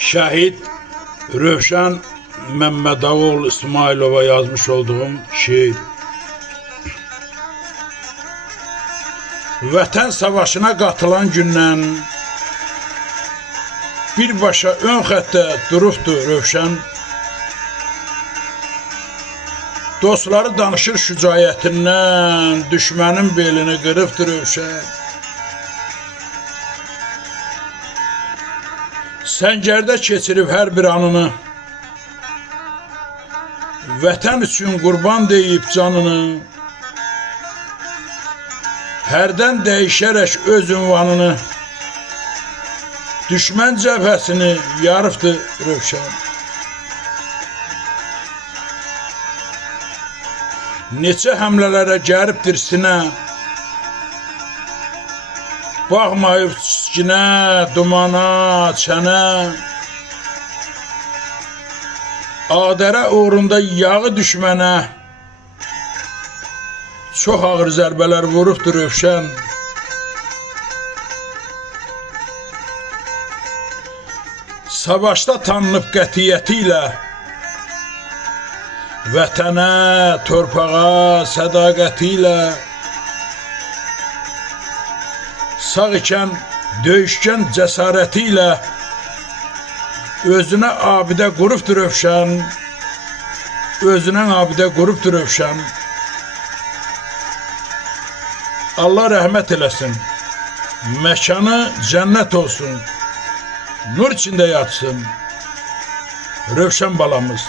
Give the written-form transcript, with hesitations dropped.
Şəhid Rövşən Məmmədoğlu İsmailova yazmış olduğum şiir. Vətən savaşına qatılan gündən birbaşa ön xəttə durubdu Rövşən. Dostları danışır şücaətindən, düşmənin belini qırıbdı Rövşən. Səngərdə keçirib hər bir anını, vətən üçün qurban deyib canını, hərdən dəyişərək öz ünvanını, düşmən cəbhəsini yarıbdı Rövşən. Neçə həmlələrə gəlibdir sinə, baxmayıb çiskinə, dumana, çənə, adərə uğrunda yağı düşmənə, çox ağır zərbələr vurubdur Rövşən. Savaşda tanınıb qətiyyəti ilə, vətənə, torpağa, sədaqəti ilə, sağ ikən döyüşkən cəsarəti ilə, özünə abidə qurubdur Rövşən, özünə abidə qurubdur Rövşən. Allah rəhmət eləsin, məkanı cənnət olsun, nur içində yatsın Rövşən balamız.